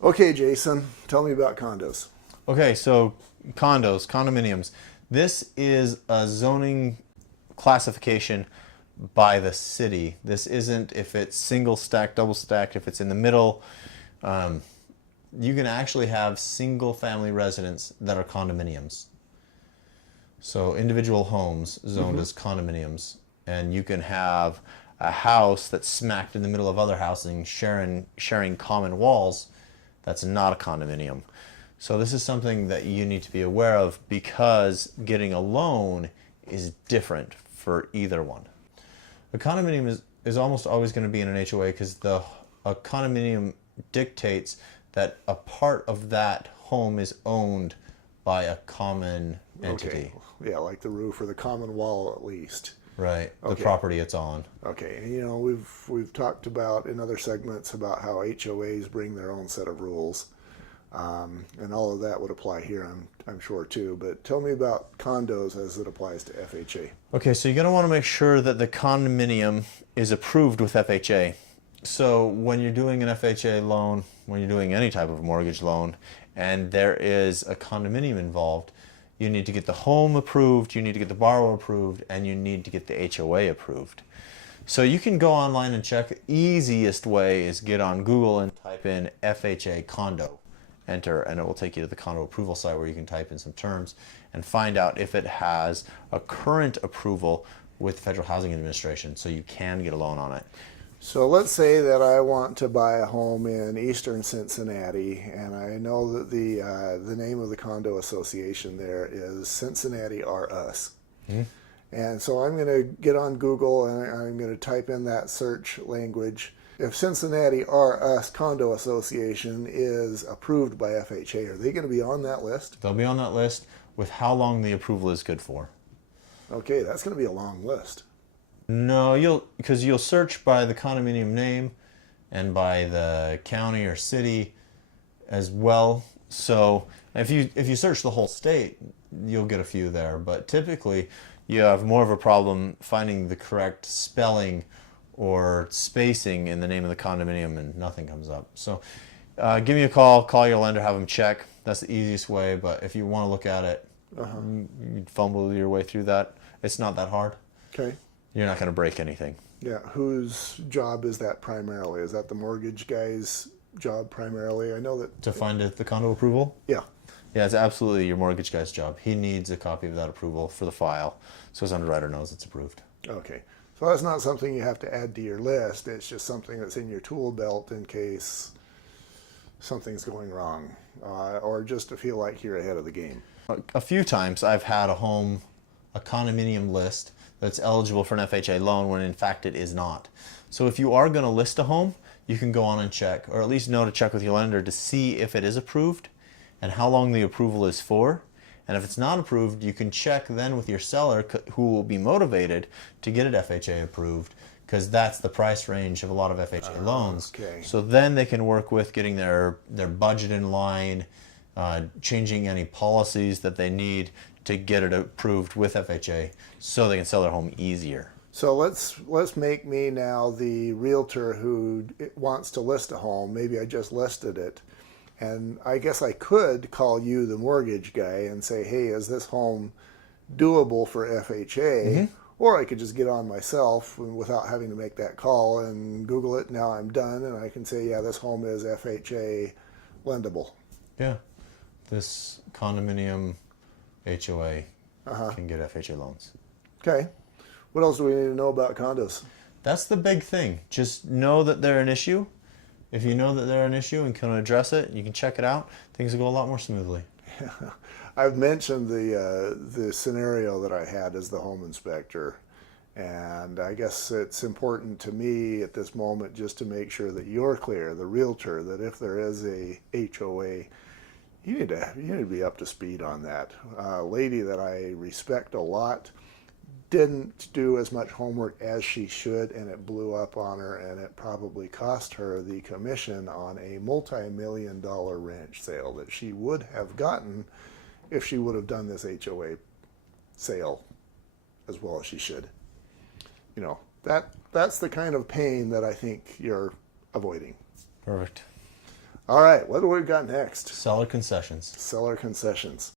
Okay, Jason, tell me about condos. Okay, so condos, condominiums. This is a zoning classification by the city. This isn't if it's single stacked, double stacked, if it's in the middle. Um, you can actually have single family residents that are condominiums. So individual homes zoned as condominiums. And you can have a house that's smacked in the middle of other housing sharing common walls. That's not a condominium. So this is something that you need to be aware of because getting a loan is different for either one. A condominium is almost always going to be in an HOA because a condominium dictates that a part of that home is owned by a common entity. Okay, yeah, like the roof or the common wall at least. Right, the Okay, property it's on. okay. And, we've talked about in other segments about how HOAs bring their own set of rules, and all of that would apply here, I'm sure too. But tell me about condos as it applies to FHA. Okay, so you're going to want to make sure that the condominium is approved with FHA. So when you're doing an FHA loan, when you're doing any type of mortgage loan, and there is a condominium involved, you need to get the home approved, you need to get the borrower approved, and you need to get the HOA approved. So you can go online and check. The easiest way is get on Google and type in FHA condo. Enter, and it will take you to the condo approval site where you can type in some terms and find out if it has a current approval with Federal Housing Administration, so you can get a loan on it. So let's say that I want to buy a home in eastern Cincinnati, and I know that the name of the condo association there is Cincinnati R Us. And so I'm going to get on Google and I'm going to type in that search language. If Cincinnati R Us Condo Association is approved by FHA, are they going to be on that list? They'll be on that list with how long the approval is good for. Okay, that's going to be a long list. No, because you'll search by the condominium name and by the county or city as well. So if you search the whole state, you'll get a few there. But typically, you have more of a problem finding the correct spelling or spacing in the name of the condominium, and nothing comes up. So give me a call your lender, have them check. That's the easiest way. But if you want to look at it, you fumble your way through that. It's not that hard. Okay. You're not going to break anything. Yeah, whose job is that primarily? Is that the mortgage guy's job primarily? I know that... To find the condo approval? Yeah. Yeah, it's absolutely your mortgage guy's job. He needs a copy of that approval for the file so his underwriter knows it's approved. Okay. So that's not something you have to add to your list. It's just something that's in your tool belt in case something's going wrong, or just to feel like you're ahead of the game. A few times I've had a condominium list that's eligible for an FHA loan when in fact it is not. So if you are going to list a home, you can go on and check, or at least know to check with your lender to see if it is approved and how long the approval is for. And if it's not approved, you can check then with your seller who will be motivated to get it FHA approved, because that's the price range of a lot of FHA loans. Okay. So then they can work with getting their budget in line, changing any policies that they need to get it approved with FHA so they can sell their home easier. So let's make me now the realtor who wants to list a home. Maybe I just listed it. And I guess I could call you the mortgage guy and say, hey, is this home doable for FHA? Or I could just get on myself without having to make that call and Google it. Now I'm done, and I can say, yeah, this home is FHA lendable. Yeah, this condominium HOA can get FHA loans. Okay. What else do we need to know about condos? That's the big thing. Just know that they're an issue. If you know that they're an issue and can address it, you can check it out. Things will go a lot more smoothly. I've mentioned the scenario that I had as the home inspector, and I guess it's important to me at this moment just to make sure that you're clear, the realtor, that if there is a HOA, you need to be up to speed on that. A lady that I respect a lot didn't do as much homework as she should, and it blew up on her, and it probably cost her the commission on a multi-million-dollar ranch sale that she would have gotten if she would have done this HOA sale as well as she should. That's the kind of pain that I think you're avoiding. Perfect. All right, what do we got next? Seller concessions. Seller concessions.